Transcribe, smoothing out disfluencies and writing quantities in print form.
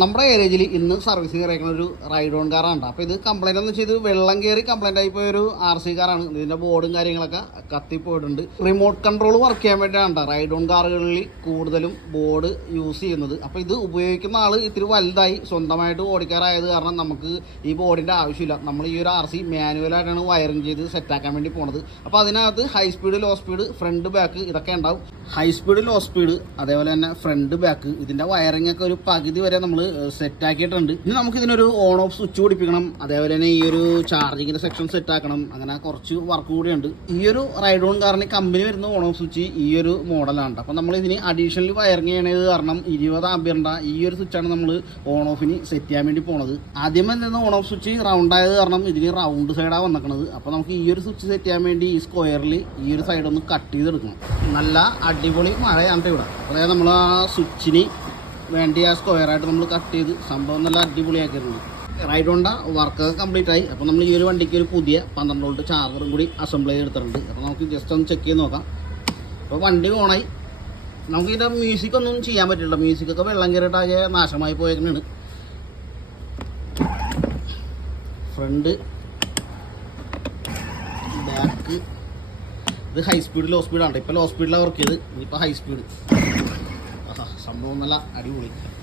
നമ്മുടെ ഏരിയയിൽ ഇന്ന് സർവീസിങ് ഇറക്കുന്ന ഒരു റൈഡ് ഓൺ കാറാണ്. അപ്പോൾ ഇത് കംപ്ലൈൻറ്റ് എന്ന് വെച്ചാൽ ഇത് വെള്ളം കയറി കംപ്ലൈൻ്റ് ആയിപ്പോയ ഒരു RC കാറാണ്. ഇതിൻ്റെ ബോർഡും കാര്യങ്ങളൊക്കെ കത്തിപ്പോയിട്ടുണ്ട്. റിമോട്ട് കൺട്രോൾ വർക്ക് ചെയ്യാൻ വേണ്ടിയാണ് റൈഡ് ഓൺ കാറുകളിൽ കൂടുതലും ബോർഡ് യൂസ് ചെയ്യുന്നത്. അപ്പോൾ ഇത് ഉപയോഗിക്കുന്ന ആൾ ഇത്തിരി വലുതായി സ്വന്തമായിട്ട് ഓടിക്കാറായത് കാരണം നമുക്ക് ഈ ബോർഡിൻ്റെ ആവശ്യമില്ല. നമ്മൾ ഈ ഒരു RC മാനുവലായിട്ടാണ് വയറിങ് ചെയ്ത് സെറ്റാക്കാൻ വേണ്ടി പോണത്. അപ്പോൾ അതിനകത്ത് high speed, low speed, front back ഇതൊക്കെ ഉണ്ടാവും. ഹൈ സ്പീഡ്, ലോ സ്പീഡ്, അതേപോലെ തന്നെ ഫ്രണ്ട് ബാക്ക് ഇതിൻ്റെ വയറിംഗ് ഒക്കെ ഒരു പകുതി വരെ നമ്മൾ സെറ്റ് ആക്കിയിട്ടുണ്ട്. ഇനി നമുക്ക് ഇതിനൊരു ഓൺ ഓഫ് സ്വിച്ച് പിടിപ്പിക്കണം. അതേപോലെ തന്നെ ഈ ഒരു ചാർജിങ്ങിന്റെ സെക്ഷൻ സെറ്റ് ആക്കണം. അങ്ങനെ കുറച്ച് വർക്ക് കൂടിയുണ്ട്. ഈ ഒരു റൈഡ് ഓൺ കാറിന് കമ്പനി വരുന്ന ഓൺ ഓഫ് സ്വിച്ച് ഈ ഒരു മോഡലാണ്. അപ്പം നമ്മൾ ഇതിന് അഡീഷണലി വയറിങ് ചെയ്യണത് കാരണം 20 ആംപിയറിൻ്റെ ഈ ഒരു സ്വിച്ചാണ് നമ്മൾ ഓൺ ഓഫിന് സെറ്റ് ചെയ്യാൻ വേണ്ടി പോണത്. ആദ്യം വരുന്ന ഓൺ ഓഫ് സ്വിച്ച് റൗണ്ട് ആയത് കാരണം ഇതിന് റൗണ്ട് സൈഡാണ് വന്നിരിക്കുന്നത്. അപ്പോൾ നമുക്ക് ഈ ഒരു സ്വിച്ച് സെറ്റ് ചെയ്യാൻ വേണ്ടി ഈ സ്ക്വയറിൽ ഈ ഒരു സൈഡ് ഒന്ന് കട്ട് ചെയ്തെടുക്കണം. നല്ല അടിപൊളി മഴയാണ് ഇവിടെ. അതായത് നമ്മൾ ആ സ്വിച്ചിന് വേണ്ടി ആ സ്ക്വയറായിട്ട് നമ്മൾ കട്ട് ചെയ്ത് സംഭവം നല്ല അടിപൊളിയാക്കിയിരുന്നു. റൈഡ് ഓണ്ട വർക്കൊക്കെ കംപ്ലീറ്റ് ആയി. അപ്പോൾ നമ്മൾ ഈ ഒരു വണ്ടിക്ക് ഒരു പുതിയ 12 വോൾട്ട് ചാർജറും കൂടി അസംബിൾ ചെയ്തെടുത്തിട്ടുണ്ട്. അപ്പോൾ നമുക്ക് ജസ്റ്റ് ഒന്ന് ചെക്ക് ചെയ്ത് നോക്കാം. അപ്പോൾ വണ്ടി ഓണായി. നമുക്ക് ഇതിൻ്റെ മ്യൂസിക് ഒന്നും ചെയ്യാൻ പറ്റില്ല. മ്യൂസിക്കൊക്കെ വെള്ളം കയറിയിട്ടാകെ നാശമായി പോയേക്കാണ്. ഫ്രണ്ട്, ബാക്ക്, ഇത് ഹൈ സ്പീഡ്, ലോ സ്പീഡാണ്. ഇപ്പോൾ ലോ സ്പീഡിലാണ് വർക്ക് ചെയ്ത്. ഇനിയിപ്പോൾ ഹൈ സ്പീഡ്. സംഭവം നല്ല അടിപൊളി.